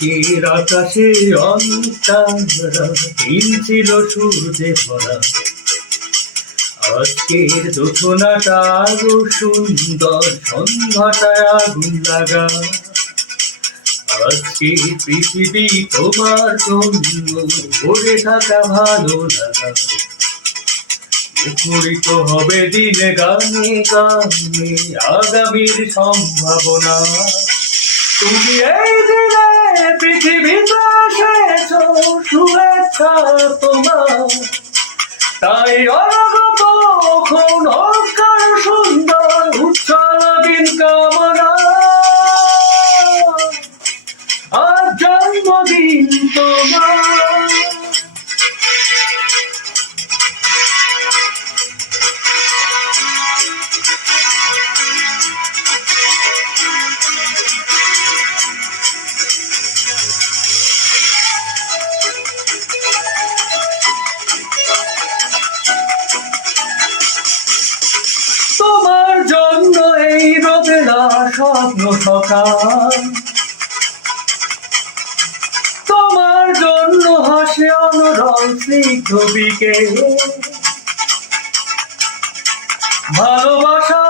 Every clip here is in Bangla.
আজকের আকাশে অনেক তারা, দিন ছিল সূর্যে ভরা। আজকের জোছনাটা আরো সুন্দর, সন্ধ্যাটায় আগুন লাগা। আজকে পৃথিবী তোমার জন্য ভরে থাকা ভালো লাগা। মুখরিত হবে দিনে গানে গানে আগামীর সম্ভাবনা। তুমি এই দিনে পৃথিবীতে এসেছো, শুভেচ্ছা তোমার। তাই অনগত ক্ষণ হোক সুন্দর, উজ্জ্বল দিন কামনা। আজ জন্মদিন তোমার। তোমার জন্য এই রোদেলা স্বপ্ন সকাল, তোমার জন্য হাসে অনুরণ স্নিগ্ধ বিকেল। ভালোবাসা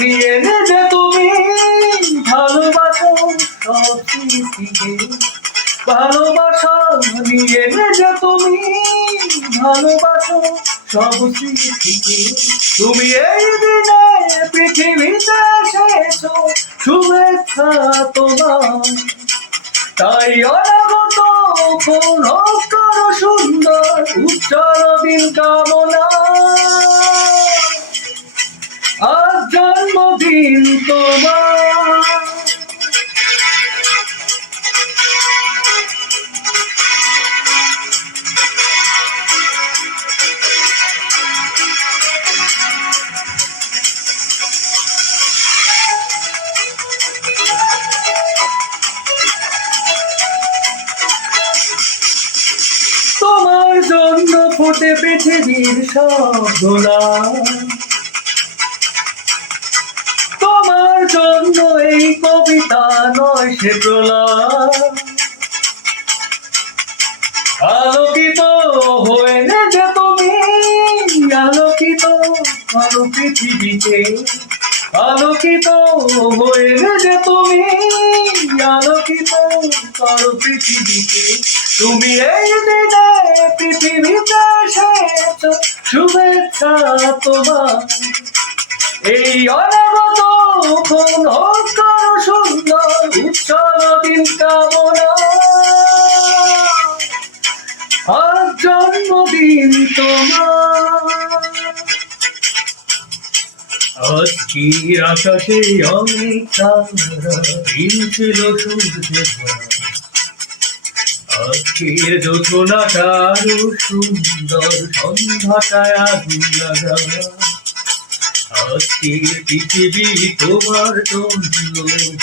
নিয়ে যে তুমি ভালোবাসো সব সৃষ্টিকে। ভালোবাসা নিয়ে যে তুমি ভালোবাসো সব সৃষ্টিকে। তুমি এই দিনে পৃথিবীতে এসেছো, শুভেচ্ছা তোমার। তাই অনাগত ক্ষণ হোক সুন্দর, উজ্জ্বল দিন কামনা। আজ জন্মদিন তোমার। তোমার জন্য ফোটে পৃথিবীর সব গোলাপ। তোমার জন্য এই কবিতা নয় সে প্রলাপ। আলোকিত হয়ে যে তুমি আলোকিত করো পৃথিবীকে। আলোকিত হয়ে যে তুমি আলোকিত করো পৃথিবীকে। তুমি এই দিনে পৃথিবীতে এসেছো, শুভেচ্ছা তোমার। এই অনাগত ক্ষণ হোক সুন্দর, উজ্জ্বল দিন কামনা। আজ জন্মদিন তোমার। আজকের আকাশে অনেক তারা, দিন ছিল সূর্যে ভরা। আজকের জোছনাটা আরো সুন্দর, সন্ধ্যাটায় আগুন লাগা। আজকের পৃথিবী তোমার জন্য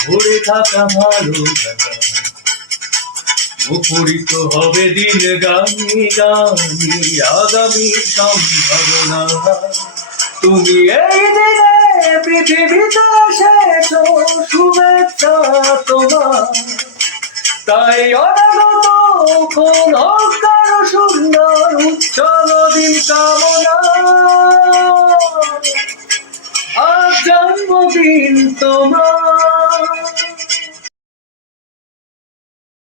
ভরে থাকা ভালো লাগা। মুখরিত হবে দিন গানে গানে আগামীর সম্ভাবনা। তুমি এই দিনে পৃথিবীতে এসেছো, শুভেচ্ছা তোমার। তাই অনাগত ক্ষণ হোক সুন্দর, উজ্জ্বল দিন কামনা। আজ জন্মদিন তোমার।